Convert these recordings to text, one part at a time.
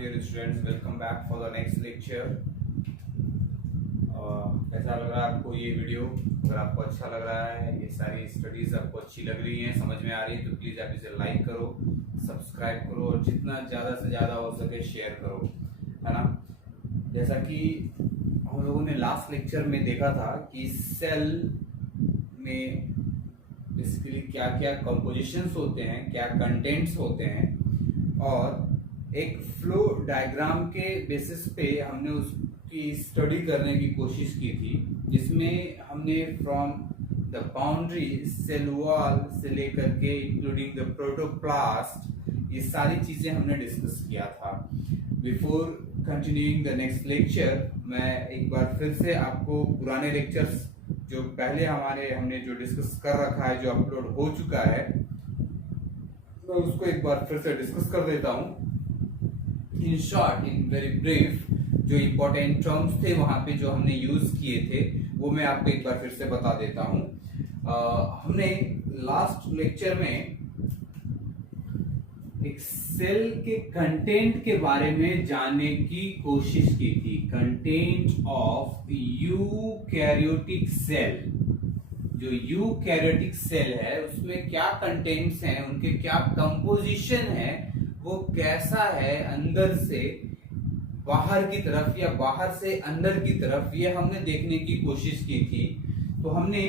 dear students, welcome back for the next lecture. कैसा लग रहा है आपको ये वीडियो? अगर आपको अच्छा लग रहा है, ये सारी स्टडीज आपको अच्छी लग रही हैं, समझ में आ रही है, तो प्लीज आप इसे लाइक करो, सब्सक्राइब करो और जितना ज्यादा से ज्यादा हो सके शेयर करो, है ना। जैसा कि हम लोगों ने लास्ट लेक्चर में देखा था कि सेल में बेसिकली क्या क्या कंपोजिशंस होते हैं, क्या कंटेंट्स होते हैं, और एक फ्लो डायग्राम के बेसिस पे हमने उसकी स्टडी करने की कोशिश की थी, जिसमें हमने from the boundary cell wall से लेकर के इंक्लूडिंग द प्रोटोप्लास्ट ये सारी चीजें हमने डिस्कस किया था। Before continuing the next lecture, मैं एक बार फिर से आपको पुराने लेक्चर्स जो पहले हमने जो डिस्कस कर रखा है, जो अपलोड हो चुका है, मैं उसको एक बार फिर से डिस्कस कर देता हूँ। In short, in very brief, जो इम्पोर्टेंट टर्म्स थे वहां पे जो हमने यूज किए थे वो मैं आपको एक बार फिर से बता देता हूँ। हमने लास्ट लेक्चर में एक सेल के कंटेंट के बारे में जानने की कोशिश की थी। कंटेंट ऑफ यूकैरियोटिक सेल, जो यूकैरियोटिक सेल है उसमें क्या कंटेंट्स हैं, उनके क्या कंपोजिशन है, वो कैसा है अंदर से बाहर की तरफ या बाहर से अंदर की तरफ, ये हमने देखने की कोशिश की थी। तो हमने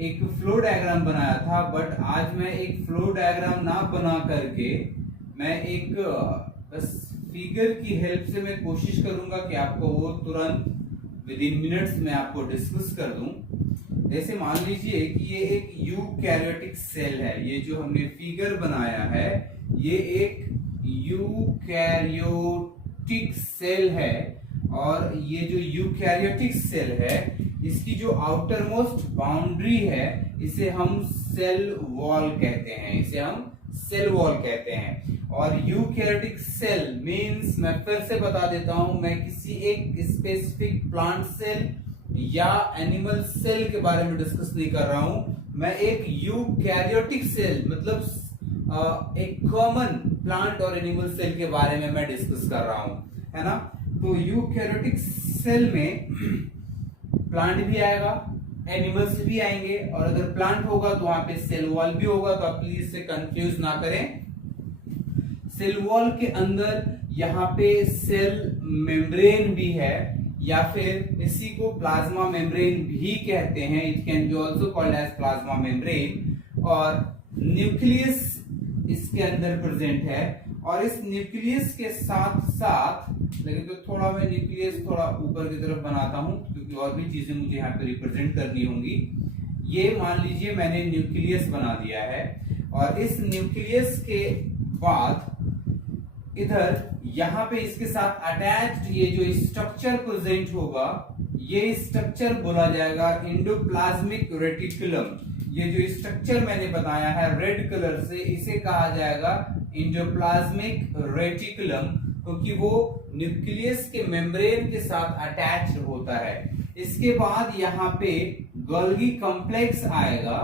एक फ्लो डायग्राम बनाया था, बट आज मैं एक फ्लो डायग्राम ना बना करके मैं एक बस फिगर की हेल्प से मैं कोशिश करूंगा कि आपको वो तुरंत विद इन मिनट्स में आपको डिस्कस कर दूं। जैसे मान लीजिए कि ये एक यूकैरियोटिक सेल है, ये जो हमने फिगर बनाया है ये एक यूकैरियोटिक सेल है, और ये जो यूकैरियोटिक सेल है इसकी जो आउटर मोस्ट बाउंड्री है इसे हम सेल वॉल कहते हैं, इसे हम सेल वॉल कहते हैं। और यूकैरियोटिक सेल मींस, मैं फिर से बता देता हूं, मैं किसी एक स्पेसिफिक प्लांट सेल या एनिमल सेल के बारे में डिस्कस नहीं कर रहा हूं, मैं एक यूकैरियोटिक सेल मतलब एक कॉमन प्लांट और एनिमल सेल के बारे में मैं डिस्कस कर रहा हूं, है ना। तो यूकैरियोटिक सेल में प्लांट भी आएगा, एनिमल्स भी आएंगे, और अगर प्लांट होगा तो वहां पे सेल वॉल भी होगा, तो आप प्लीज से कंफ्यूज ना करें। सेल वॉल के अंदर यहाँ पे सेल मेम्ब्रेन भी है, या फिर इसी को प्लाज्मा मेम्ब्रेन भी कहते हैं, it can be also called as plasma membrane. और न्यूक्लियस इसके अंदर प्रेजेंट है, और इस न्यूक्लियस के साथ साथ, लेकिन तो थोड़ा मैं न्यूक्लियस थोड़ा ऊपर की तरफ बनाता हूं क्योंकि और भी चीजें मुझे यहाँ पे रिप्रेजेंट करनी होंगी। ये मान लीजिए मैंने न्यूक्लियस बना दिया है, और इस न्यूक्लियस के बाद इधर यहाँ पे इसके साथ अटैच्ड ये जो स्ट्रक्चर प्रेजेंट होगा, ये स्ट्रक्चर बोला जाएगा एंडोप्लाज्मिक रेटिकुलम। ये जो स्ट्रक्चर मैंने बताया है रेड कलर से, इसे कहा जाएगा एंडोप्लाज्मिक रेटिकुलम, क्योंकि वो न्यूक्लियस के मेम्ब्रेन के साथ अटैच्ड होता है। इसके बाद यहाँ पे गोल्गी कॉम्प्लेक्स आएगा,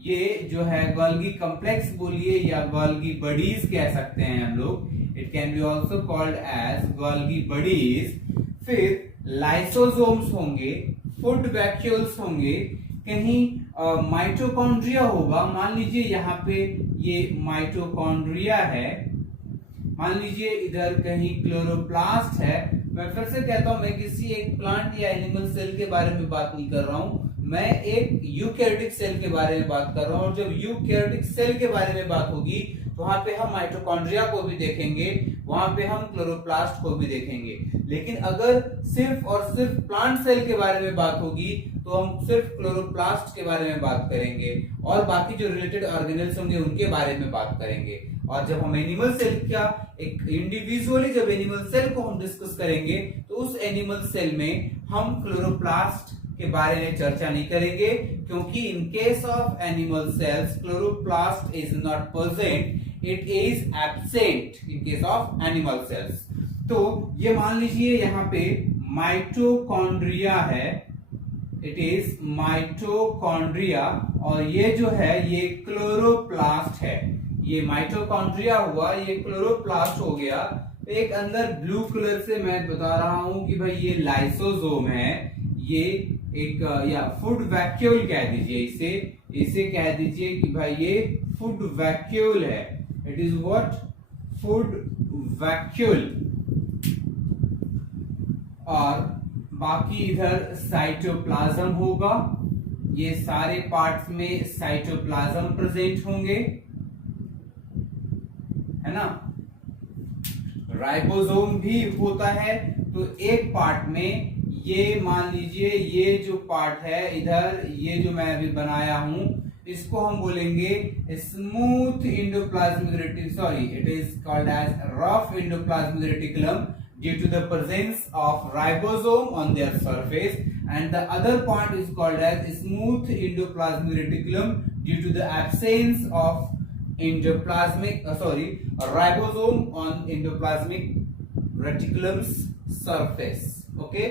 ये जो है गोल्गी कॉम्प्लेक्स बोलिए या गोल्गी बॉडीज कह सकते हैं हम लोग, it can be also called as Golgi bodies. फिर लाइसोसोम्स होंगे, फूड वैक्यूल्स होंगे, कहीं माइटोकॉन्ड्रिया होगा। मान लीजिए यहाँ पे ये माइटोकॉन्ड्रिया है, मान लीजिए इधर कहीं क्लोरोप्लास्ट है। मैं फिर से कहता हूं, मैं किसी एक प्लांट या एनिमल सेल के बारे में बात नहीं कर रहा हूं, मैं एक यूकैरियोटिक सेल के बारे में बात कर रहा हूं। और जब यूकैरियोटिक सेल के बारे में बात होगी तो वहां पे हम माइटोकॉन्ड्रिया को भी देखेंगे, वहां पे हम क्लोरोप्लास्ट को भी देखेंगे। लेकिन अगर सिर्फ और सिर्फ प्लांट सेल के बारे में बात होगी तो हम सिर्फ क्लोरोप्लास्ट के बारे में बात करेंगे, और बाकी जो रिलेटेड ऑर्गेनेल्स होंगे उनके बारे में बात करेंगे। और जब हम एनिमल सेल का एक इंडिविजुअली जब एनिमल सेल को हम डिस्कस करेंगे तो उस एनिमल सेल में हम क्लोरोप्लास्ट के बारे में चर्चा नहीं करेंगे, क्योंकि इन case of animal cells chloroplast is not present, it is absent in case of animal cells. तो ये मान लीजिए यहाँ पे माइटोकॉन्ड्रिया है, इट इज माइटोकॉन्ड्रिया, और ये जो है ये क्लोरोप्लास्ट है। ये माइटोकॉन्ड्रिया हुआ, ये क्लोरोप्लास्ट हो गया। एक अंदर ब्लू कलर से मैं बता रहा हूं कि भाई ये लाइसोसोम है, ये एक या फूड वैक्यूल कह दीजिए इसे, इसे कह दीजिए कि भाई ये फूड वैक्यूल है। It is what? Food vacuole. और बाकी इधर साइटोप्लाज्म होगा, ये सारे पार्ट्स में साइटोप्लाज्म प्रेजेंट होंगे, है ना। राइबोसोम भी होता है। तो एक पार्ट में ये मान लीजिए ये जो पार्ट है इधर, ये जो मैं अभी बनाया हूं, इसको हम बोलेंगे smooth endoplasmic reticulum, sorry it is called as rough endoplasmic reticulum due to the presence of ribosome on their surface, and the other part is called as smooth endoplasmic reticulum due to the absence of ribosome on endoplasmic reticulum's surface. Okay,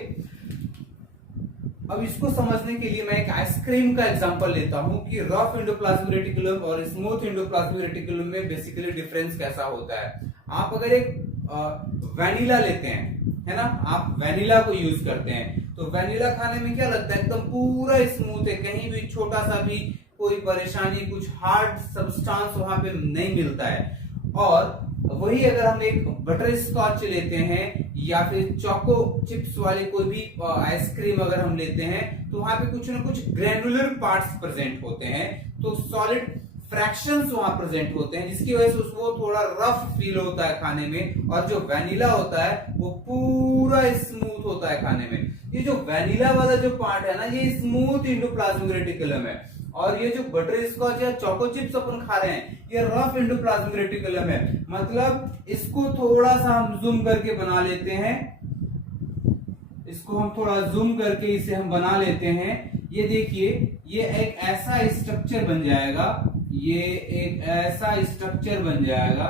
अब इसको समझने के लिए मैं एक ice cream का example लेता हूं कि रफ एंडोप्लाज्मिक रेटिकुलम और स्मूथ एंडोप्लाज्मिक रेटिकुलम में बेसिकली डिफरेंस कैसा होता है। आप अगर एक वैनिला लेते हैं, है ना, आप वैनिला को यूज करते हैं, तो वैनिला खाने में क्या लगता है, एकदम पूरा स्मूथ है, कहीं भी छोटा सा भी कोई परेशानी, कुछ हार्ड सब्सटेंस वहां पे नहीं मिलता है। और वही अगर हम एक बटर स्कॉच लेते हैं या फिर चोको चिप्स वाले कोई भी आइसक्रीम अगर हम लेते हैं, तो वहां पे कुछ ना कुछ ग्रैनुलर पार्ट्स प्रेजेंट होते हैं, तो सॉलिड फ्रैक्शंस वहां प्रेजेंट होते हैं, जिसकी वजह से उसको थोड़ा रफ फील होता है खाने में। और जो वैनिला होता है वो पूरा स्मूथ होता है खाने में। ये जो वैनिला वाला जो पार्ट है ना, ये स्मूथ एंडोप्लाज्मिक रेटिकुलम है, और ये जो बटर स्कॉच या चोको चिप्स अपन खा रहे हैं ये रफ एंडोप्लाज्मिक रेटिकुलम है। मतलब इसको थोड़ा सा हम जूम करके बना लेते हैं, इसको हम थोड़ा जूम करके इसे हम बना लेते हैं। ये देखिए, ये एक ऐसा स्ट्रक्चर बन जाएगा, ये एक ऐसा स्ट्रक्चर बन जाएगा,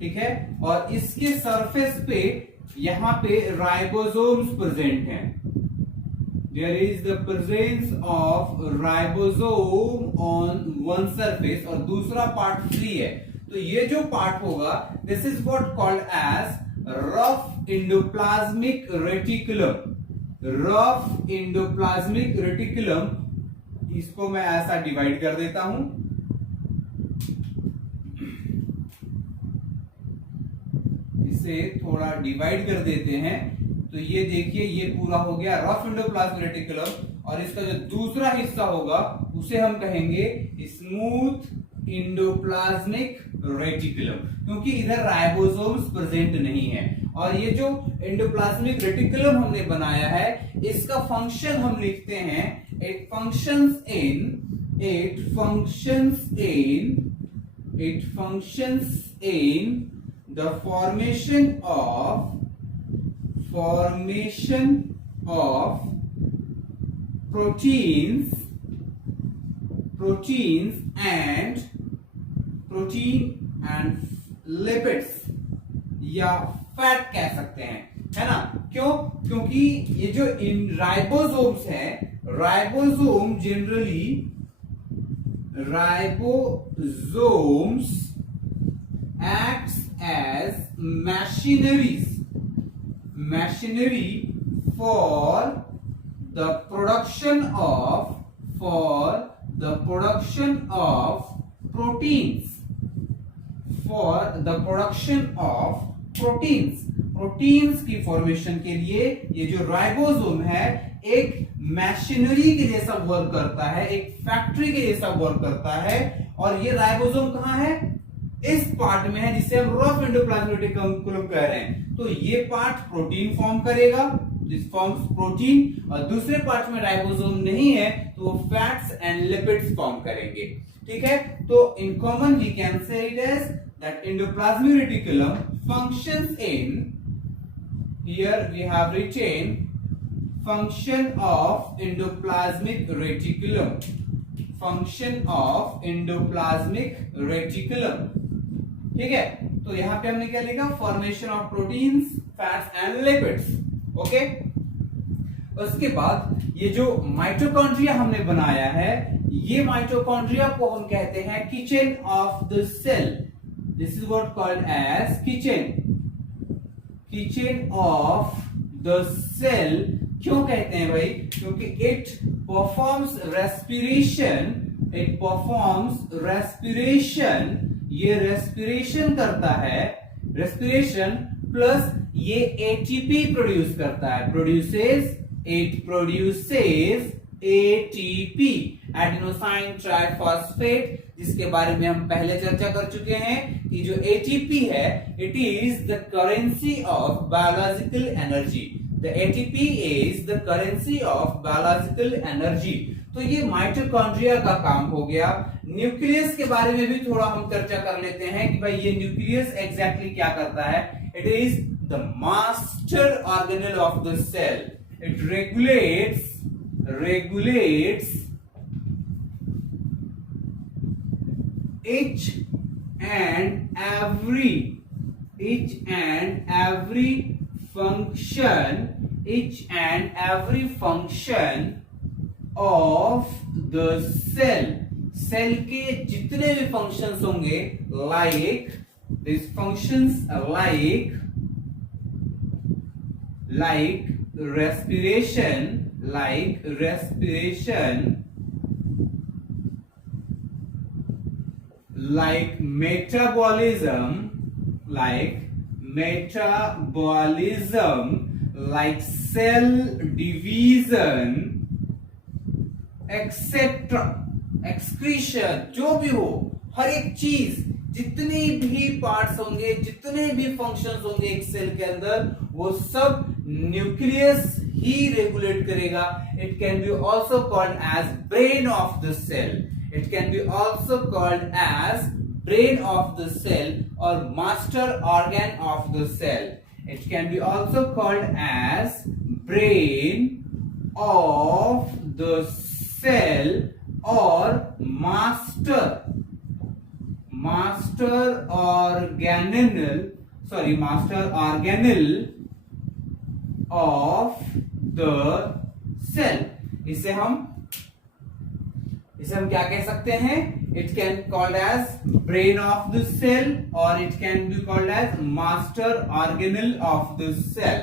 ठीक है। और इसके सरफेस पे यहां पे राइबोसोम्स प्रेजेंट हैं। There is the presence of ribosome on one surface और दूसरा पार्ट फ्री है। तो ये जो पार्ट होगा, this is what called as rough endoplasmic reticulum. Rough endoplasmic reticulum, इसको मैं ऐसा डिवाइड कर देता हूं, इसे थोड़ा डिवाइड कर देते हैं। तो ये देखिए, ये पूरा हो गया रफ एंडोप्लाज्मिक रेटिकुलम, और इसका जो दूसरा हिस्सा होगा उसे हम कहेंगे स्मूथ एंडोप्लाज्मिक रेटिकुलम, क्योंकि इधर राइबोसोम्स प्रेजेंट नहीं है। और ये जो एंडोप्लाज्मिक रेटिकुलम हमने बनाया है, इसका फंक्शन हम लिखते हैं, it functions in the formation of proteins and lipids या फैट कह सकते हैं, है ना। क्यों? क्योंकि ये जो इन राइबोसोम्स हैं, ribosome generally acts as machinery for the production of proteins की फॉर्मेशन के लिए ये जो राइबोसोम है एक मशीनरी के जैसा वर्क करता है, एक फैक्ट्री के जैसा वर्क करता है। और ये राइबोसोम कहां है? इस पार्ट में है, जिसे हम रफ एंडोप्लाज्मिक रेटिकुलम कह रहे हैं। तो ये पार्ट प्रोटीन फॉर्म करेगा, दिस फॉर्म्स प्रोटीन, और दूसरे पार्ट में राइबोसोम नहीं है तो वो फैट्स एंड लिपिड्स फॉर्म करेंगे, ठीक है। तो in common we can say it as that endoplasmic reticulum functions in, here we have written function of endoplasmic reticulum, ठीक है। तो यहां पे हमने क्या लिखा? Formation of proteins, fats and lipids, okay. उसके बाद ये जो माइटोकॉन्ड्रिया हमने बनाया है, ये माइटोकॉन्ड्रिया को हम कहते हैं kitchen of the cell. This is what called as kitchen of the cell. क्यों कहते हैं भाई? क्योंकि इट परफॉर्म्स रेस्पिरेशन, ये रेस्पिरेशन करता है, रेस्पिरेशन प्लस ये एटीपी प्रोड्यूस करता है, it produces ATP, adenosine triphosphate, जिसके बारे में हम पहले चर्चा कर चुके हैं कि जो एटीपी है, it is the currency of biological energy. The ATP is the currency of biological energy. तो ये माइटोकॉन्ड्रिया का काम हो गया। न्यूक्लियस के बारे में भी थोड़ा हम चर्चा कर लेते हैं कि भाई ये न्यूक्लियस एग्जैक्टली क्या करता है। It is the master organelle of the cell. It regulates each and every function of the cell। Cell के जितने भी फंक्शंस होंगे, like these functions like respiration, like metabolism, like cell division, etc, excretion, जो भी हो, हर एक चीज, जितने भी पार्ट्स होंगे, जितने भी फंक्शंस होंगे एक सेल के अंदर, वो सब न्यूक्लियस ही रेगुलेट करेगा। It can be also called as brain of the cell. It can be also called as brain of the cell or master organ of the cell. It can be also called as brain of the cell or master organelle of the cell। इसे हम क्या कह सकते हैं? It can called as brain of the cell और it can be called as master organelle of the cell.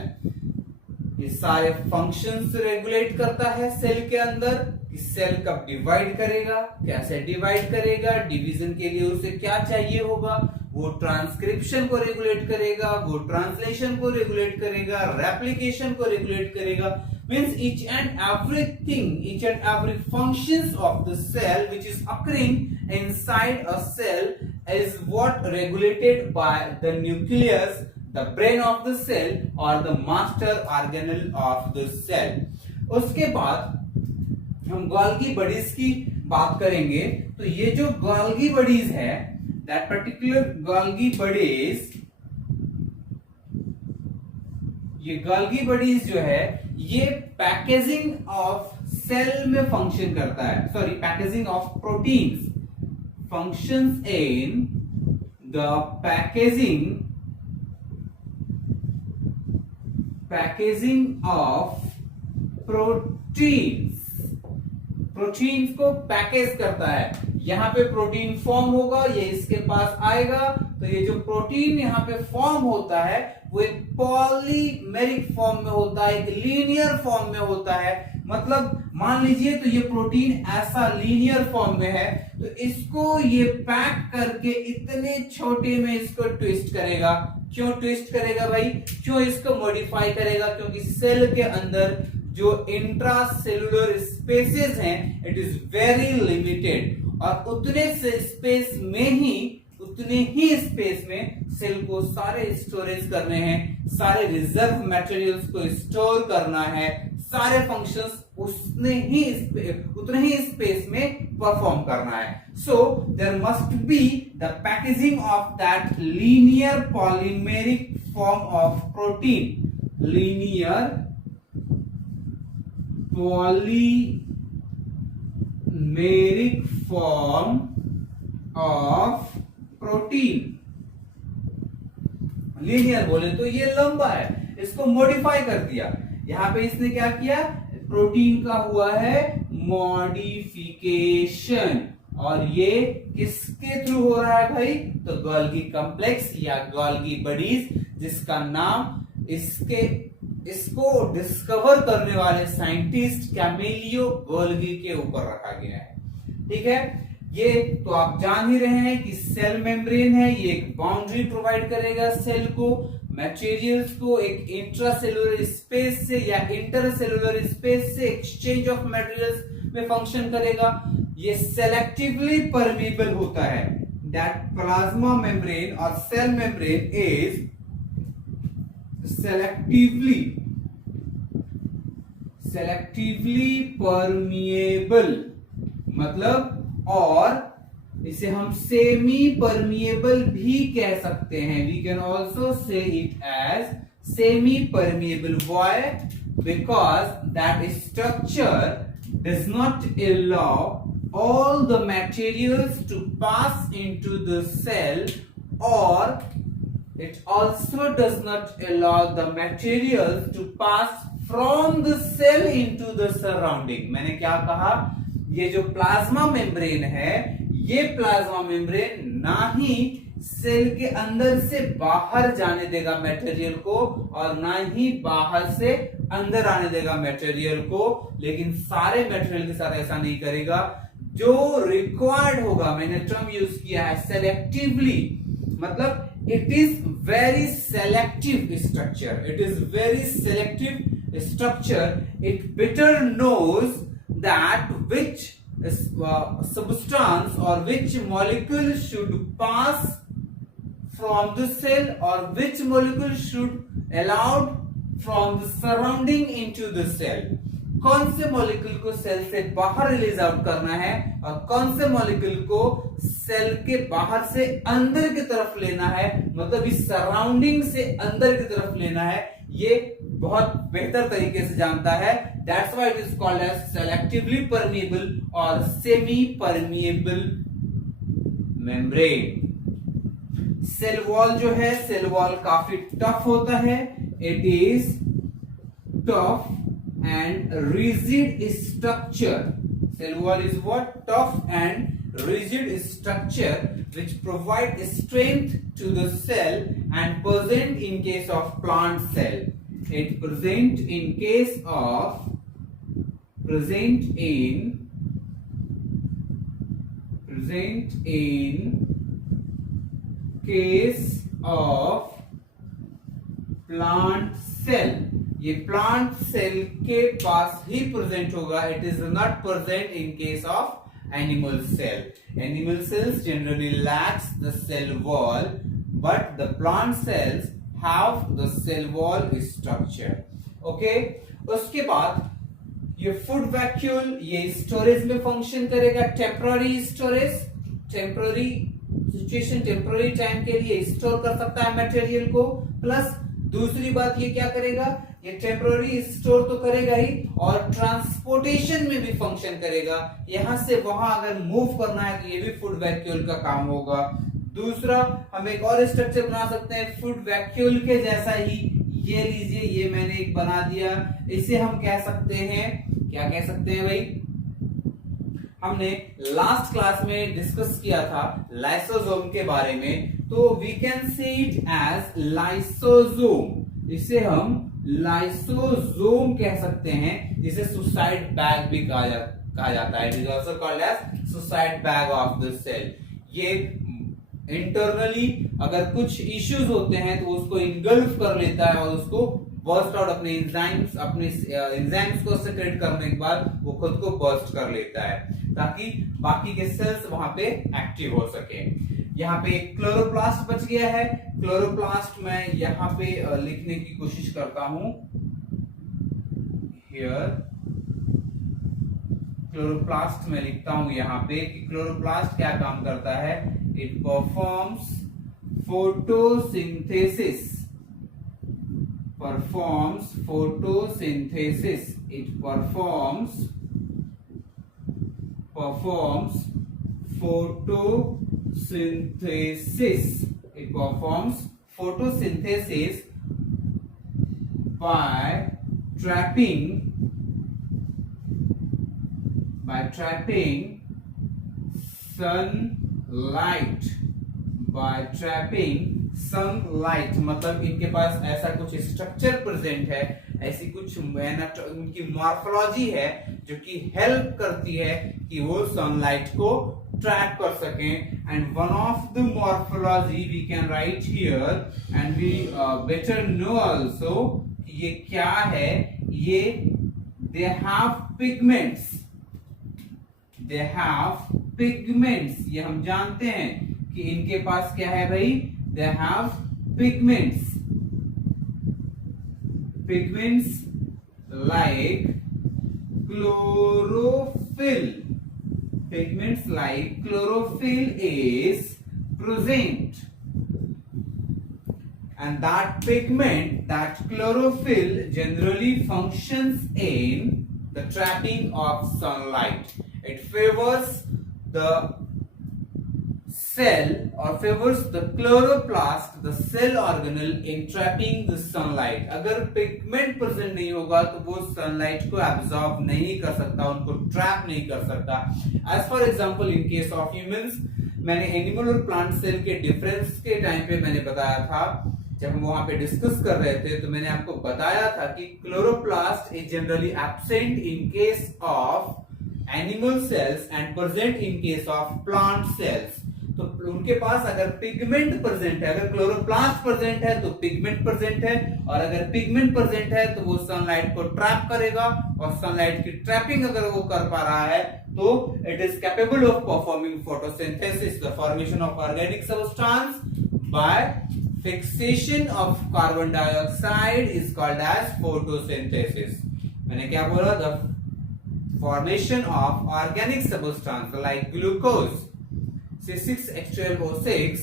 ये सारे functions regulate करता है सेल के अंदर कि सेल कब डिवाइड करेगा, कैसे डिवाइड करेगा, डिवीजन के लिए उसे क्या चाहिए होगा, वो ट्रांसक्रिप्शन को रेगुलेट करेगा, वो ट्रांसलेशन को रेगुलेट करेगा, रेप्लिकेशन को रेगुलेट करेगा। Means each and every functions of the cell which is occurring inside a cell is what regulated by the nucleus, the brain of the cell or the master organelle of the cell। उसके बाद हम Golgi bodies की बात करेंगे। तो ये जो Golgi bodies है, that particular गोल्गी बॉडीज, ये गोल्गी बॉडीज जो है, ये पैकेजिंग ऑफ सेल में फंक्शन करता है, sorry packaging of proteins, functions in the packaging of proteins. Proteins को पैकेज करता है। यहाँ पे प्रोटीन फॉर्म होगा, ये इसके पास आएगा, तो ये जो प्रोटीन यहाँ पे फॉर्म होता है वो एक पॉलीमेरिक फॉर्म में होता है, एक लीनियर फॉर्म में होता है। मतलब मान लीजिए तो ये प्रोटीन ऐसा लीनियर फॉर्म में है, तो इसको ये पैक करके इतने छोटे में इसको ट्विस्ट करेगा। क्यों ट्विस्ट करेगा भाई? क्यों इसको मॉडिफाई करेगा? क्योंकि सेल के अंदर जो इंट्रासेलुलर स्पेसेस हैं, इट इज वेरी लिमिटेड, और उतने ही स्पेस में सेल को सारे स्टोरेज करने हैं, सारे रिजर्व मटेरियल्स को स्टोर करना है, सारे फंक्शंस उतने ही स्पेस में परफॉर्म करना है। So there must be the packaging of that linear polymeric form of protein. Linear polymeric form of protein. Linear बोले तो ये लंबा है, इसको मॉडिफाई कर दिया। यहां पे इसने क्या किया? प्रोटीन का हुआ है मॉडिफिकेशन, और ये किसके थ्रू हो रहा है भाई? तो गोल्गी कॉम्प्लेक्स या गोल्गी बॉडीज, जिसका नाम इसको डिस्कवर करने वाले साइंटिस्ट कैमेलियो गोल्गी के ऊपर रखा गया है। ठीक है, ये तो आप जान ही रहे हैं कि सेल मेम्ब्रेन है, ये एक बाउंड्री प्रोवाइड करेगा सेल को, मटेरियल्स को एक इंट्रासेलुलर स्पेस से या इंटरसेलुलर स्पेस से एक्सचेंज ऑफ मटेरियल्स में फंक्शन करेगा। ये सेलेक्टिवली परमीबल होता है। दैट प्लाज्मा मेम्ब्रेन और cell membrane is selectively permeable, मतलब, और इसे हम सेमी परमिएबल भी कह सकते हैं। We can also say it as semi permeable. Why? Because that structure does not allow all the materials to pass into the cell, और it also does not allow the materials to pass from the cell into the surrounding। मैंने क्या कहा? ये जो plasma membrane है, ये plasma membrane ना ही cell के अंदर से बाहर जाने देगा मटेरियल को, और ना ही बाहर से अंदर आने देगा मटेरियल को, लेकिन सारे मटेरियल के साथ ऐसा नहीं करेगा। जो रिक्वायर्ड होगा, मैंने टर्म यूज किया है सेलेक्टिवली, मतलब it is very selective structure. It is very selective structure. It better knows that which substance or which molecule should pass from the cell or which molecule should allowed from the surrounding into the cell। कौन से molecule को cell से बाहर release out करना है और कौन से मॉलिक्यूल को सेल के बाहर से अंदर की तरफ लेना है, मतलब इस सराउंडिंग से अंदर की तरफ लेना है, ये बहुत बेहतर तरीके से जानता है। That's why it is called as selectively permeable और semi permeable membrane. Cell wall जो है, सेल वॉल काफी टफ होता है। It is tough and rigid structure। Cell wall is what? Tough and rigid structure which provide strength to the cell and present in case of plant cell। It present in case of plant cell। ये plant cell के पास ही present होगा। It is not present in case of animal cell. Animal cells generally lacks the cell wall, but the plant cells have the cell wall structure. Okay, उसके बाद ये food vacuole, ये storage में function करेगा। Temporary storage, temporary situation, temporary time के लिए store कर सकता है मटेरियल को। प्लस दूसरी बात ये क्या करेगा, ये टेम्पररी स्टोर तो करेगा ही, और ट्रांसपोर्टेशन में भी फंक्शन करेगा। यहां से वहां अगर मूव करना है तो ये भी फूड वैक्यूल का काम होगा। दूसरा, हम एक और स्ट्रक्चर बना सकते हैं फूड वैक्यूल के जैसा ही। ये लीजिए, ये मैंने एक बना दिया। इसे हम कह सकते हैं, क्या कह सकते हैं भाई? हमने लास्ट क्लास में डिस्कस किया था लाइसोसोम के बारे में, तो we can say it as lysosome. इसे हम लाइसोसोम कह सकते हैं, जिसे सुसाइड बैग भी कहा जाता है। It is also called as suicide bag of the cell. ये इंटरनली अगर कुछ इश्यूज होते हैं तो उसको इनगल्फ कर लेता है और उसको बर्स्ट आउट, अपने एंजाइम्स को सेक्रेट करने के बाद वो खुद को बर्स्ट कर लेता है, ताकि बाकी के सेल्स वहां पे एक्टिव हो सके। यहाँ पे क्लोरोप्लास्ट बच गया है। क्लोरोप्लास्ट मैं यहाँ पे लिखने की कोशिश करता हूं। हियर क्लोरोप्लास्ट में लिखता हूं यहाँ पे कि क्लोरोप्लास्ट क्या काम करता है। It performs photosynthesis, it performs photosynthesis by trapping by trapping sunlight, by trapping sunlight, मतलब इनके पास ऐसा कुछ स्ट्रक्चर प्रेजेंट है, ऐसी कुछ उनकी मॉर्फोलॉजी है जो कि हेल्प करती है कि वो सनलाइट को ट्रैप कर सकें. And one of the morphology we can write here and we better know also ये क्या है. ये they have pigments, they have pigments. ये हम जानते हैं कि इनके पास क्या है भाई, they have pigments, pigments like chlorophyll, pigments like chlorophyll is present, and that pigment, that chlorophyll generally functions in the trapping of sunlight. It favors the cell or favors the chloroplast, the cell organelle in trapping the sunlight. अगर pigment present नहीं होगा तो वो sunlight को absorb नहीं कर सकता, उनको ट्रैप नहीं कर सकता. As for example in case of humans, मैंने एनिमल और प्लांट सेल के डिफरेंस के टाइम पे मैंने बताया था, जब हम वहां पे डिस्कस कर रहे थे तो मैंने आपको बताया था कि chloroplast is generally absent in case of animal cells and present in case of plant cells. तो उनके पास अगर पिगमेंट प्रेजेंट है, अगर क्लोरोप्लास्ट प्रेजेंट है तो पिगमेंट प्रेजेंट है, और अगर पिगमेंट प्रेजेंट है तो वो सनलाइट को ट्रैप करेगा, और सनलाइट की ट्रैपिंग अगर वो कर पा रहा है तो it is capable of performing photosynthesis, the formation of organic substance by fixation of carbon dioxide is called as photosynthesis. मैंने क्या बोला, the formation of organic substance like glucose C6H12O6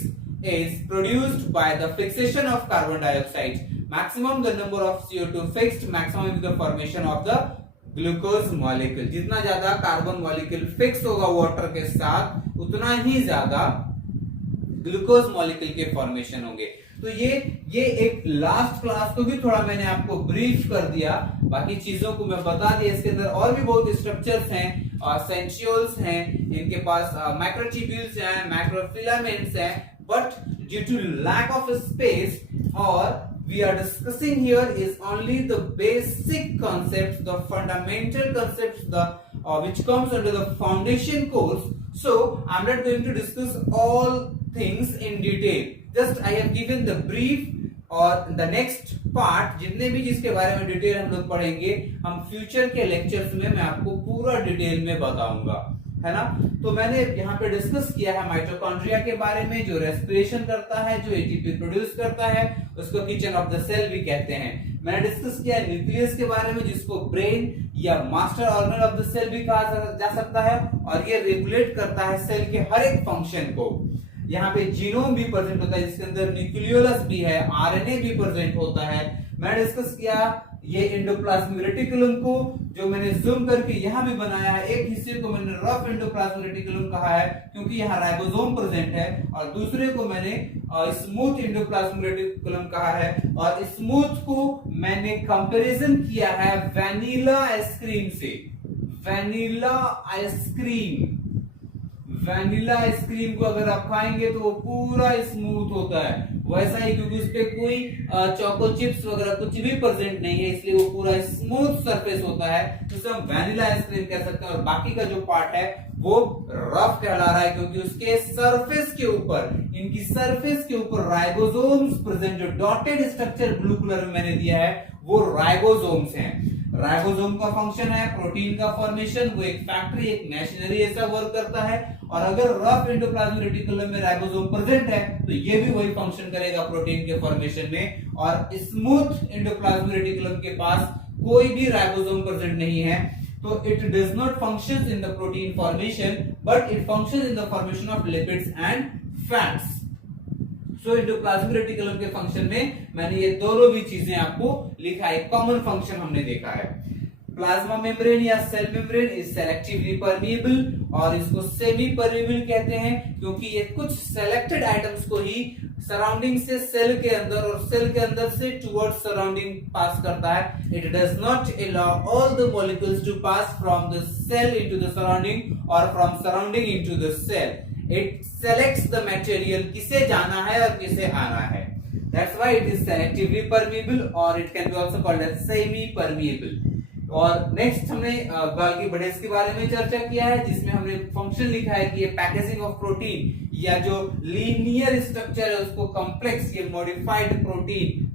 is produced by the fixation of carbon dioxide. Maximum the number of CO2 fixed, maximum is the formation of the glucose molecule. जितना ज्यादा carbon molecule fix होगा water के साथ, उतना ही ज्यादा glucose molecule के formation होंगे. तो ये एक लास्ट क्लास को भी थोड़ा मैंने आपको ब्रीफ कर दिया, बाकी चीजों को मैं बता दिया. इसके अंदर और भी बहुत स्ट्रक्चर्स हैं, सेंट्रियोल्स हैं, इनके पास माइक्रोट्यूब्यूल्स हैं, माइक्रोफिलामेंट्स हैं, but due to lack of space और we are discussing here is only the basic concepts, the fundamental concepts, which comes under the foundation course. So I'm not going to discuss all things in detail. Just I have given the brief, और the next part जितने भी जिसके बारे में detail हम लोग पढ़ेंगे, हम फ्यूचर के लेक्चर्स में मैं आपको पूरा डिटेल में बताऊंगा, है ना. तो मैंने यहाँ पे डिस्कस किया है माइटोकॉन्ड्रिया के बारे में, जो रेस्पिरेशन करता है, जो एटीपी प्रोड्यूस करता है, उसको किचन ऑफ द सेल भी कहते हैं. मैंने डिस्कस किया न्यूक्लियस के बारे में, जिसको ब्रेन या master organ of the cell भी कहा जा सकता है, और ये रेगुलेट करता है सेल के हर एक फंक्शन को. यहाँ पे जीनोम भी प्रेजेंट होता है, जिसके अंदर न्यूक्लियोलस भी है, आरएनए भी प्रेजेंट होता है. मैंने डिस्कस किया ये एंडोप्लाज्मिक रेटिकुलम को, जो मैंने जूम करके यहाँ भी बनाया है. एक हिस्से को मैंने रफ एंडोप्लाज्मिक रेटिकुलम कहा है क्योंकि यहाँ राइबोसोम प्रेजेंट है, और दूसरे को मैंने स्मूथ एंडोप्लाज्मिक रेटिकुलम कहा है. और स्मूथ को मैंने कंपैरिजन किया है वैनिला आइसक्रीम से. वैनिला आइसक्रीम, वैनिला आइसक्रीम को अगर आप खाएंगे तो वो पूरा स्मूथ होता है, वैसा ही, क्योंकि उस पे कोई चोको चिप्स वगैरह कुछ भी प्रेजेंट नहीं है, इसलिए वो पूरा स्मूथ सरफेस होता है, जिसे हम वैनिला आइसक्रीम कह सकते हैं. और बाकी का जो पार्ट है वो रफ कहला रहा है, क्योंकि उसके सरफेस के ऊपर, इनकी सरफेस के ऊपर राइबोसोम्स प्रेजेंट. जो डॉटेड स्ट्रक्चर ब्लू कलर में मैंने दिया है वो राइबोसोम्स हैं. राइबोसोम का फंक्शन है प्रोटीन का फॉर्मेशन, वो एक फैक्ट्री, एक मशीनरी ऐसा वर्क करता है. और अगर रफ एंडोप्लाज्मिक रेटिकुलम में राइबोसोम प्रेजेंट है तो ये भी वही फंक्शन करेगा प्रोटीन के फॉर्मेशन में. और स्मूथ एंडोप्लाज्मिक रेटिकुलम के पास कोई भी राइबोसोम प्रेजेंट नहीं है, तो it does not function in the protein formation, but it function in the formation of lipids and fats. So endoplasmic reticulum के फंक्शन में मैंने ये दोनों भी चीजें आपको लिखा है, कॉमन फंक्शन हमने देखा है. प्लाज्मा मेम्ब्रेन या cell membrane is selectively permeable, और इसको सेमी परमिएबल कहते हैं क्योंकि ये कुछ सेलेक्टेड आइटम्स को ही सराउंडिंग से सेल के अंदर और सेल के अंदर से टुवर्ड्स सराउंडिंग पास करता है। It does not allow all the molecules to pass from the cell into the surrounding और from surrounding into the cell. It selects the material, किसे जाना है और किसे आना है। That's why it is selectively permeable or it can be also called as semi permeable। और next हमने गाल्गी बॉडीज के बारे में चर्चा किया है, जिसमें हमने फंक्शन लिखा है कि ये पैकेजिंग ऑफ प्रोटीन या जो लीनियर स्ट्रक्चर है उसको कॉम्प्लेक्स, ये modified protein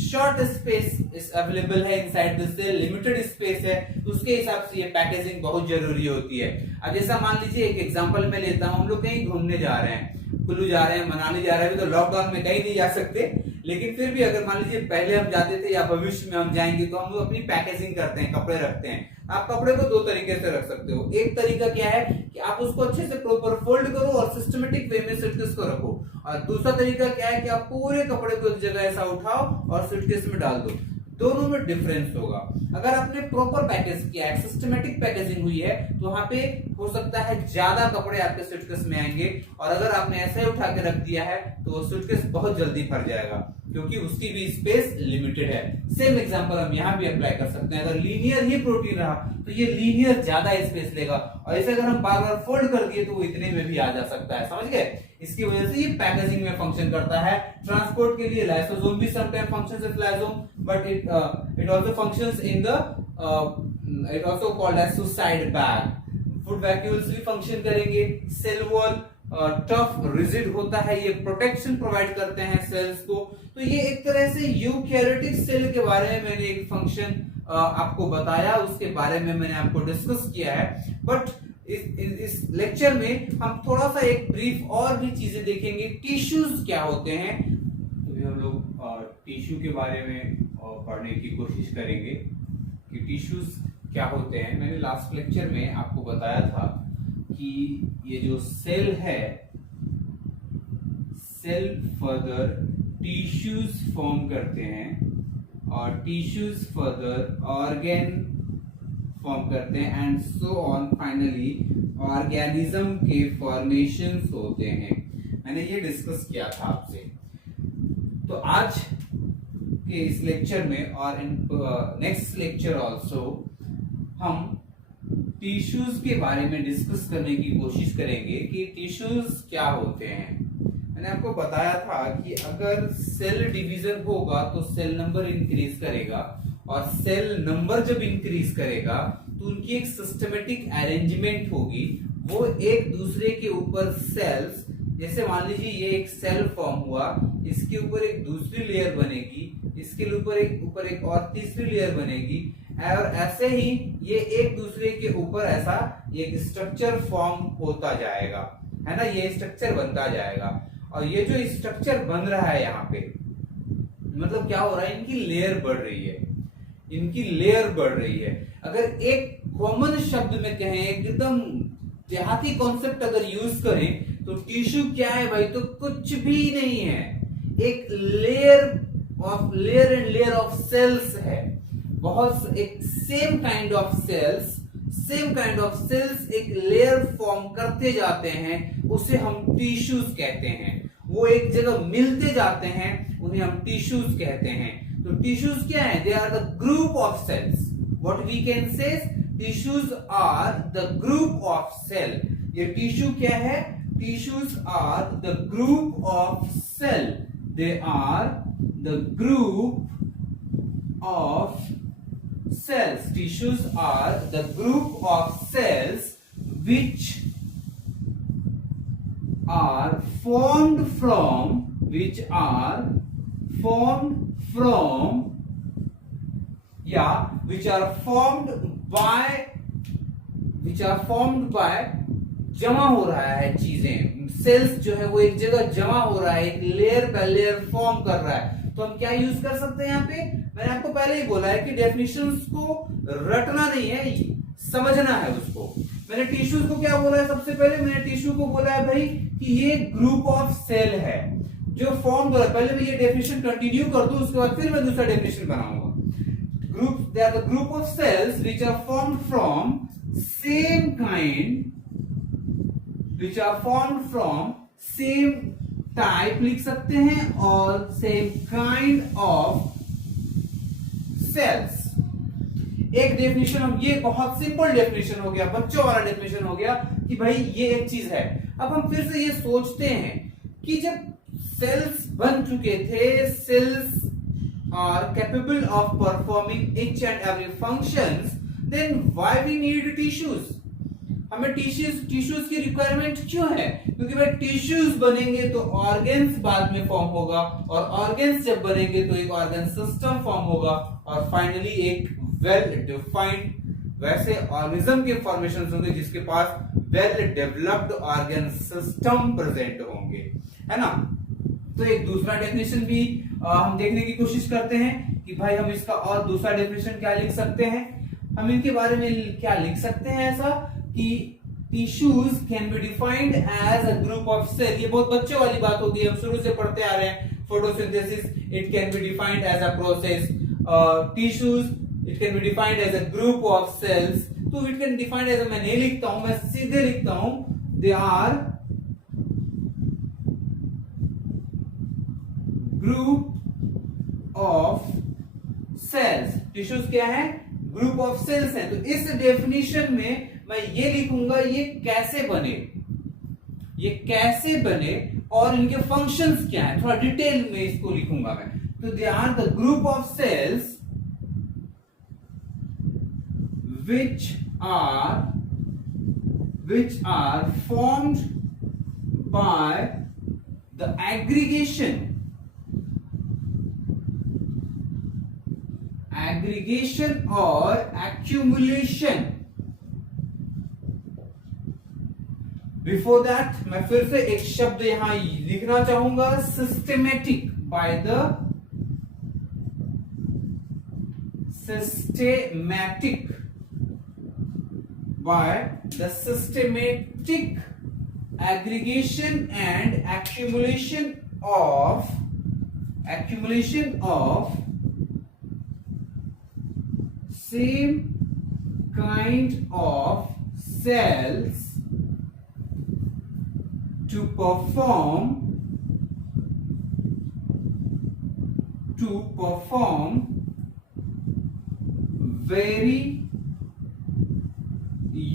short space available है inside the cell, limited space है, तो उसके हिसाब से ये पैकेजिंग बहुत जरूरी होती है। अब जैसा मान लीजिए एक एग्जांपल मैं लेता हूं, हम लोग कहीं घूमने जा रहे हैं, कुल्लू जा रहे हैं, मनाली जा रहे हैं, तो लॉकडाउन में कहीं नहीं जा सकते, लेकिन फिर भी अगर मान लीजिए पहले हम जाते थे या भविष्य में हम जाएंगे तो हम लोग अपनी पैकेजिंग करते हैं, कपड़े रखते हैं। आप कपड़े को दो तरीके से रख सकते हो। एक तरीका क्या है कि आप उसको अच्छे से प्रॉपर फोल्ड करो और सिस्टमेटिक वे में सूटकेस को रखो, और दूसरा तरीका क्या है कि आप पूरे कपड़े को एक जगह ऐसा उठाओ और सूटकेस में डाल दो। दोनों में डिफरेंस होगा। अगर आपने प्रॉपर पैकेज किया है, सिस्टमेटिक पैकेजिंग हुई है, तो वहां पे हो सकता है ज्यादा कपड़े आपके सूटकेस में आएंगे, और अगर आपने ऐसे ही उठा के रख दिया है तो वो सूटकेस बहुत जल्दी भर जाएगा, क्योंकि उसकी भी स्पेस लिमिटेड है। सेम एग्जांपल हम यहाँ भी अप्लाई कर सकते हैं। अगर लीनियर ही प्रोटीन रहा तो ये लीनियर ज्यादा स्पेस लेगा, और इसे अगर हम बार बार फोल्ड कर दिए तो वो इतने में भी आ जा सकता है। समझ गए? इसकी वजह से ये पैकेजिंग में फंक्शन करता है। ट्रांसपोर्ट के लिए लाइसोसोम भी sometime functions as lysome, but it also functions in the it also called as suicide bag. Food vacuoles भी फंक्शन करेंगे। सेल वॉल टफ रिजिड होता है, ये प्रोटेक्शन प्रोवाइड करते हैं सेल्स को। तो ये एक तरह से यूकैरियोटिक सेल के बारे में मैंने एक फंक्शन आपको बताया, उसके बारे में मैंने आपको डिस्कस किया है। बट इस लेक्चर में हम थोड़ा सा एक ब्रीफ और भी चीजें देखेंगे। टिश्यूज क्या होते हैं, तो हम लोग टिश्यू के बारे में पढ़ने की कोशिश करेंगे कि टिश्यूज क्या होते हैं। मैंने लास्ट लेक्चर में आपको बताया था कि ये जो सेल है, सेल फर्दर टिश्यूज फॉर्म करते हैं, और टिश्यूज फर्दर ऑर्गेन फॉर्म करते हैं, and so on. Finally organism के फॉर्मेशंस होते हैं। मैंने ये डिस्कस किया था आपसे। तो आज के इस लेक्चर में और इन नेक्स्ट लेक्चर ऑल्सो हम टिश्यूज के बारे में डिस्कस करने की कोशिश करेंगे कि टिश्यूज क्या होते हैं। मैंने आपको बताया था कि अगर सेल डिवीजन होगा तो सेल नंबर इंक्रीज करेगा, और सेल नंबर जब इंक्रीज करेगा तो उनकी एक सिस्टमेटिक अरेंजमेंट होगी। वो एक दूसरे के ऊपर सेल्स, जैसे मान लीजिए ये एक सेल फॉर्म हुआ, इसके ऊपर एक दूसरी लेयर बनेगी, इसके ऊपर एक और तीसरी लेयर बनेगी, और ऐसे ही ये एक दूसरे के ऊपर ऐसा एक स्ट्रक्चर फॉर्म होता जाएगा, है ना। ये स्ट्रक्चर बनता जाएगा, और ये जो स्ट्रक्चर बन रहा है यहाँ पे, मतलब क्या हो रहा है, इनकी लेयर बढ़ रही है, इनकी लेयर बढ़ रही है। अगर एक कॉमन शब्द में कहें, एकदम देहाती कॉन्सेप्ट अगर यूज करें, तो टिश्यू क्या है भाई, तो कुछ भी नहीं है, एक layer and layer of cells है। बहुत एक सेम काइंड ऑफ सेल्स एक लेयर फॉर्म करते जाते हैं, उसे हम टिश्यूज कहते हैं। वो एक जगह मिलते जाते हैं, उन्हें हम टिश्यूज कहते हैं। तो टिश्यूज क्या है? They are the group of cells. What we can say, tissues are the group of cell. ये टिश्यू क्या है? Tissues are the group of cell. They are the group of cells. Tissues are the group of cells which are formed from जमा हो रहा है चीजें। Sales जो है वो एक जगह जमा हो रहा है, एक लेयर बाय लेयर फॉर्म कर रहा है। तो हम क्या यूज कर सकते हैं यहाँ पे? मैंने आपको पहले ही बोला है कि डेफिनेशंस को रटना नहीं है, समझना है उसको। मैंने टिश्यूज को क्या बोला है? सबसे पहले मैंने टिश्यू को बोला है भाई कि ये ग्रुप ऑफ सेल है जो फॉर्म कर। पहले मैं ये डेफिनेशन कंटिन्यू कर दूं, उसके बाद फिर मैं दूसरा डेफिनेशन बनाऊंगा। Group, they are the group of cells which are formed from same kind, which are formed from same type लिख सकते हैं और सेम काइंड ऑफ सेल्स। एक डेफिनेशन, ये बहुत सिंपल डेफिनेशन हो गया, बच्चों वाला डेफिनेशन हो गया कि भाई ये एक चीज है। अब हम फिर से ये सोचते हैं कि जब सेल्स बन चुके थे, cells are capable of performing each and every functions, then why we need tissues. हमें टिश्यूज की रिक्वायरमेंट क्यों है? क्योंकि भाई टिश्यूज बनेंगे तो ऑर्गन्स बाद में फॉर्म होगा, और ऑर्गन्स जब बनेंगे तो एक ऑर्गन सिस्टम फॉर्म होगा, और फाइनली एक वेल डिफाइंड वैसे ऑर्गेनिज्म के फॉर्मेशन होंगे जिसके पास well developed organ system present होंगे, है ना। तो एक दूसरा डेफिनेशन भी हम देखने की कोशिश करते हैं कि भाई हम इसका और दूसरा डेफिनेशन क्या लिख सकते हैं। हम इनके बारे में क्या लिख सकते हैं ऐसा कि tissues can be defined as a group of cell. ये बहुत बच्चों वाली बात होती है, हम शुरू से पढ़ते आ रहे हैं। Photosynthesis it can be defined as a process, tissues it can be defined as a group of cells. तो इट कैन डिफाइंड एज, मैं नहीं लिखता हूं, मैं सीधे लिखता हूं, they are group of cells. Tissues क्या है? ग्रुप ऑफ सेल्स है। तो इस डेफिनेशन में मैं ये लिखूंगा ये कैसे बने, ये कैसे बने और इनके फंक्शंस क्या है, थोड़ा डिटेल में इसको लिखूंगा मैं। तो they are the group of cells which are formed by the aggregation or accumulation। Before that मैं फिर से एक शब्द यहां लिखना चाहूंगा, systematic, by the systematic aggregation and accumulation of same kind of cells to perform very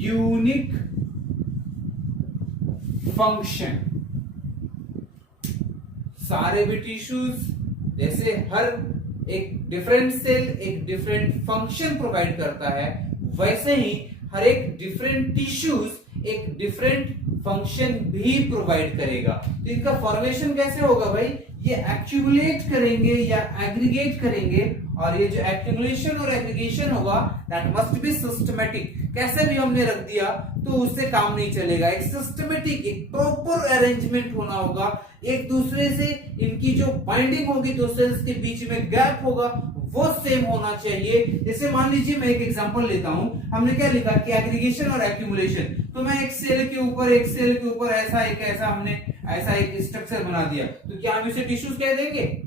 unique function। सारे भी टिश्यूज जैसे हर एक डिफरेंट सेल एक डिफरेंट फंक्शन प्रोवाइड करता है, वैसे ही हर एक डिफरेंट टिश्यूज एक डिफरेंट फंक्शन भी प्रोवाइड करेगा। तो इनका फॉर्मेशन कैसे होगा भाई? ये एक्यूमुलेट करेंगे या एग्रीगेट करेंगे, और ये जो एक्यूमुलेशन और एग्रीगेशन होगा दैट मस्ट बी सिस्टमेटिक। कैसे भी हमने रख दिया तो उससे काम नहीं चलेगा, एक सिस्टमेटिक एक प्रॉपर अरेंजमेंट होना होगा। एक दूसरे से इनकी जो बाइंडिंग होगी, दो सेल्स के बीच में गैप होगा, वो सेम होना चाहिए। जैसे मान लीजिए मैं एक एग्जांपल लेता हूं, हमने क्या लिखा कि एग्रीगेशन और एक्यूमुलेशन। तो मैं एक सेल के ऊपर ऐसा एक स्ट्रक्चर बना दिया, तो क्या हम इसे टिश्यूज कह देंगे?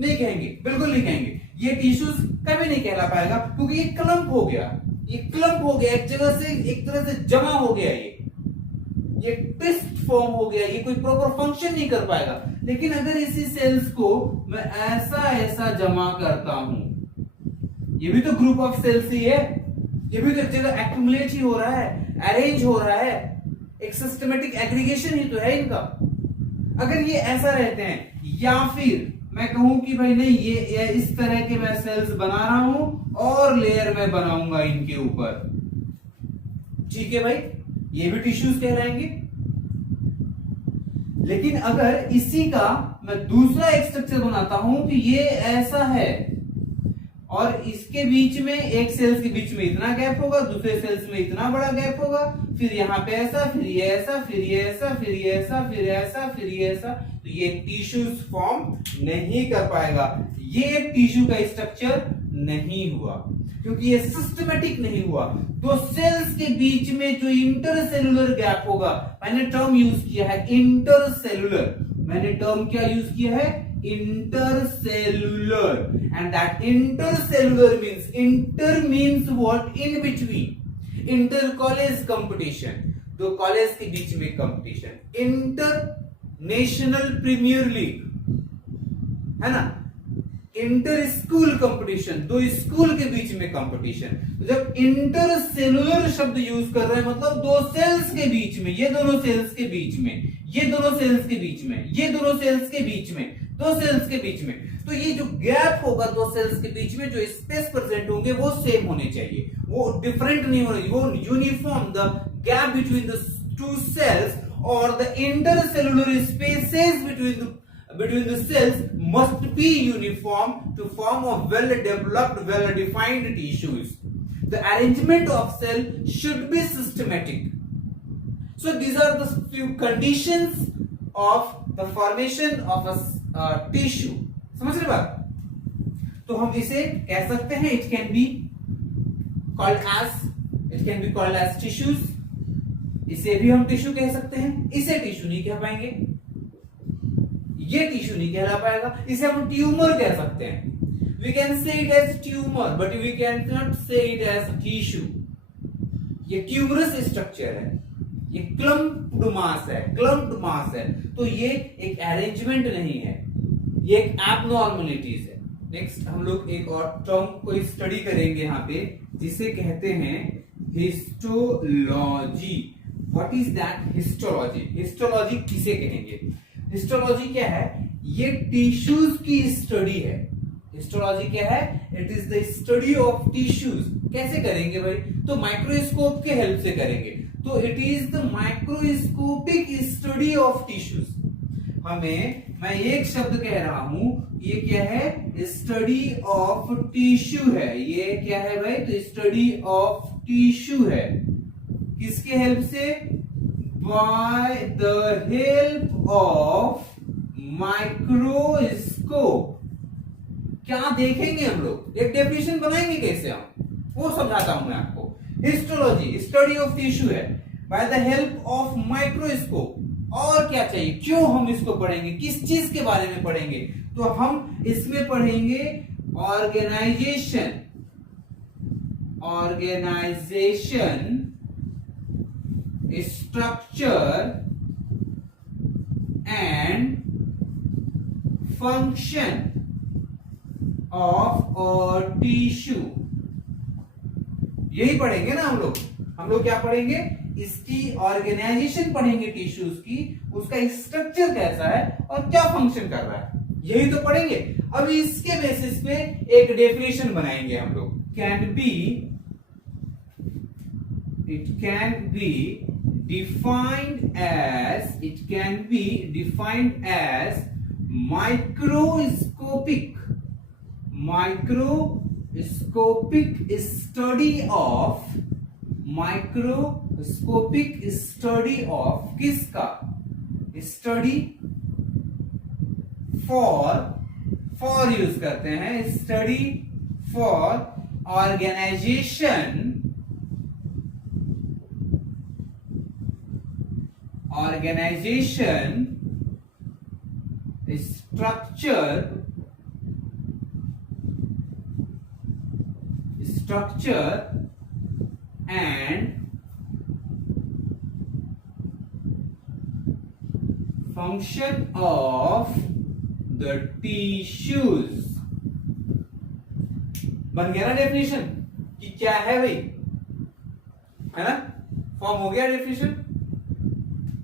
नहीं कहेंगे, बिल्कुल नहीं कहेंगे। ये टिश्यूज कभी नहीं कहला पाएगा, क्योंकि ये क्लम्प हो गया, एक जगह से एक तरह से जमा हो गया, ये ट्विस्ट फॉर्म हो गया, ये कोई प्रॉपर फंक्शन नहीं कर पाएगा। लेकिन अगर इसी सेल्स को मैं ऐसा जमा करता हूं, ये भी तो ग्रुप ऑफ सेल्स ही है, ये भी तो एक जगह एक्यूमुलेट ही हो रहा है, अरेंज हो रहा है, एक सिस्टमेटिक एग्रीगेशन ही तो है इनका। अगर ये ऐसा रहते हैं, या फिर मैं कहूं कि भाई नहीं ये इस तरह के मैं सेल्स बना रहा हूं और लेयर में बनाऊंगा इनके ऊपर, ठीक है भाई, ये भी टिश्यूज कहलाएंगे। लेकिन अगर इसी का मैं दूसरा एक स्ट्रक्चर बनाता हूं कि ये ऐसा है और इसके बीच में एक सेल्स के बीच में इतना गैप होगा, दूसरे सेल्स में इतना बड़ा गैप होगा, फिर यहां पे ऐसा, फिर ये ऐसा, फिर ये ऐसा, फिर ये ऐसा, फिर ऐसा, फिर ये ऐसा, तो ये टिश्यूज फॉर्म नहीं कर पाएगा। ये एक टिश्यू का स्ट्रक्चर नहीं हुआ, क्योंकि ये सिस्टमेटिक नहीं हुआ। तो सेल्स के बीच में जो इंटरसेलुलर गैप होगा, मैंने टर्म यूज किया है इंटरसेलुलर, मैंने टर्म क्या यूज किया है? intercellular, and that intercellular means what? In between, inter college competition, दो कॉलेज के बीच में competition, international premier league, है ना, इंटर स्कूल कंपटीशन, दो स्कूल के बीच में कंपटीशन। तो जब इंटर सेलुलर शब्द यूज कर रहे हैं मतलब दो सेल्स के बीच में, ये दोनों सेल्स के बीच में, ये दोनों सेल्स के बीच में, ये दोनों सेल्स के बीच में, दो सेल्स के बीच में, तो ये जो गैप होगा दो सेल्स के बीच में, जो स्पेस प्रेजेंट होंगे वो सेम होने चाहिए, वो डिफरेंट नहीं होने चाहिए, वो uniform, the gap between the two cells और the intercellular spaces between the cells must be uniform to form a well developed, well defined tissues. The arrangement of cell should be systematic. So these are the few conditions of the formation of a tissue. समझ रहे बात? तो हम इसे कह सकते हैं it can be called as tissues. इसे भी हम टिश्यू कह सकते हैं, इसे टिश्यू नहीं कह पाएंगे, ये टिश्यू नहीं कहला पाएगा, इसे हम ट्यूमर कह सकते हैं। We can say it as tumour but we can not say it as tissue. ये ट्यूमरस स्ट्रक्चर है, ये क्लम्प्ड मास है, तो ये एक अरेंजमेंट नहीं है, ये एक एबनॉर्मलिटीज है। नेक्स्ट हम लोग एक और टर्म को स्टडी करेंगे यहाँ पे, जिसे कहते हैं histology. What is that histology? Histology किसे कहेंगे? हिस्टोलॉजी क्या है? ये टिश्यूज की स्टडी है। हिस्टोलॉजी क्या है? It is the study of tissues. कैसे करेंगे भाई? तो माइक्रोस्कोप के हेल्प से करेंगे। तो it is the microscopic study of tissues. मैं एक शब्द कह रहा हूं, ये क्या है? स्टडी ऑफ टिश्यू है। ये क्या है भाई? तो स्टडी ऑफ टिश्यू है। किसके हेल्प से? by the help of microscope। क्या देखेंगे हम लोग? एक डेफिनेशन बनाएंगे कैसे हम, वो समझाता हूं मैं आपको। हिस्टोलॉजी स्टडी ऑफ टिश्यू है by the help of microscope। और क्या चाहिए? क्यों हम इसको पढ़ेंगे? किस चीज के बारे में पढ़ेंगे? तो हम इसमें पढ़ेंगे organisation, structure and function of a tissue। यही पढ़ेंगे ना हम लोग क्या पढ़ेंगे? इसकी ऑर्गेनाइजेशन पढ़ेंगे टिश्यूज की, उसका स्ट्रक्चर कैसा है और क्या फंक्शन कर रहा है, यही तो पढ़ेंगे। अब इसके बेसिस पे एक डेफिनेशन बनाएंगे हम लोग। it can be defined as microscopic study of किसका? स्टडी फॉर यूज करते हैं, study for organisation structure and function of the tissues। बन गया ना डेफिनेशन कि क्या है भाई, है ना? फॉर्म हो गया डेफिनेशन।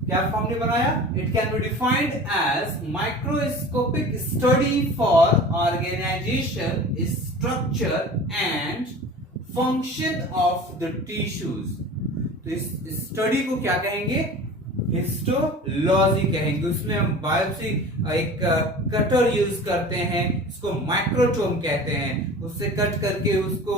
क्या फॉर्म ने बनाया? It can be defined as microscopic study for organisation, structure and function of the tissues. तो इस स्टडी को क्या कहेंगे? हिस्टोलॉजी कहेंगे। उसमें हम बायोप्सी एक कटर यूज करते हैं, इसको माइक्रोटोम कहते हैं। उससे कट करके उसको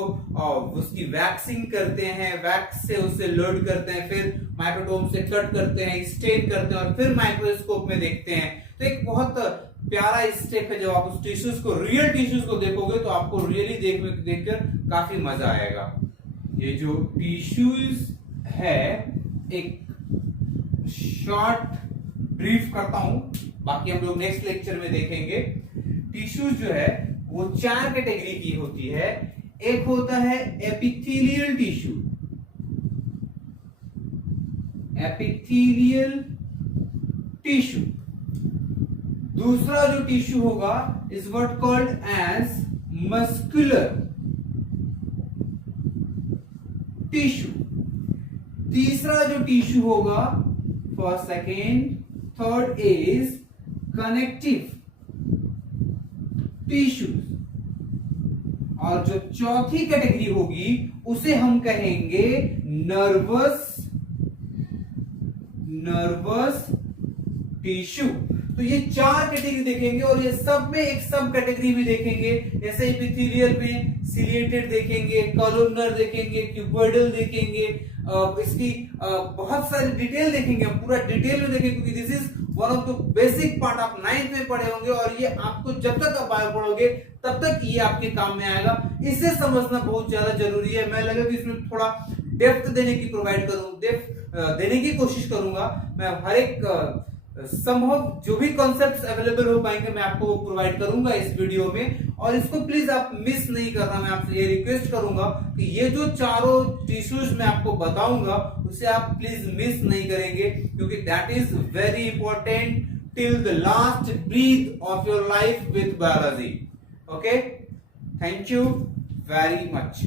उसकी वैक्सिंग करते हैं, वैक्स से उसे लोड करते हैं, फिर माइक्रोटोम से कट करते हैं, स्टेन करते हैं और फिर माइक्रोस्कोप में देखते हैं। तो एक बहुत प्यारा स्टेप है। जब आप उस टिश्यूज को, रियल टिश्यूज को देखोगे तो आपको रियली देखकर काफी मजा आएगा। ये जो टिश्यूज है, एक शॉर्ट ब्रीफ करता हूं, बाकी हम लोग नेक्स्ट लेक्चर में देखेंगे। टिश्यूज जो है वो 4 कैटेगरी की होती है। एक होता है एपिथेलियल टिश्यू, दूसरा जो टिश्यू होगा is what called as muscular tissue. तीसरा जो टिश्यू होगा for second, third is connective tissues. और जो चौथी कैटेगरी होगी उसे हम कहेंगे नर्वस टिश्यू। तो ये 4 कैटेगरी देखेंगे और ये सब में एक सब कैटेगरी भी देखेंगे, जैसे एपिथेलियल में सिलिएटेड देखेंगे, कॉलमनर देखेंगे, क्यूबॉइडल देखेंगे, इसकी बहुत सारी डिटेल देखेंगे, पूरा डिटेल में देखेंगे, क्योंकि this is one of the basic part आप 9th में पढ़े होंगे और ये आपको जब तक आप बायो पढ़ोगे तब तक ये आपके काम में आएगा। इसे समझना बहुत ज्यादा जरूरी है। मैं लगा कि इसमें थोड़ा डेप्थ देने की देने की कोशिश करूंगा। मैं हर एक संभव जो भी कॉन्सेप्ट्स अवेलेबल हो पाएंगे मैं आपको प्रोवाइड करूंगा इस वीडियो में, और इसको प्लीज आप मिस नहीं करना। मैं आपसे ये रिक्वेस्ट करूंगा कि ये जो चारों टिश्यूज मैं आपको बताऊंगा उसे आप प्लीज मिस नहीं करेंगे, क्योंकि that is very important till the last breath of your life with biology. Okay, thank you very much.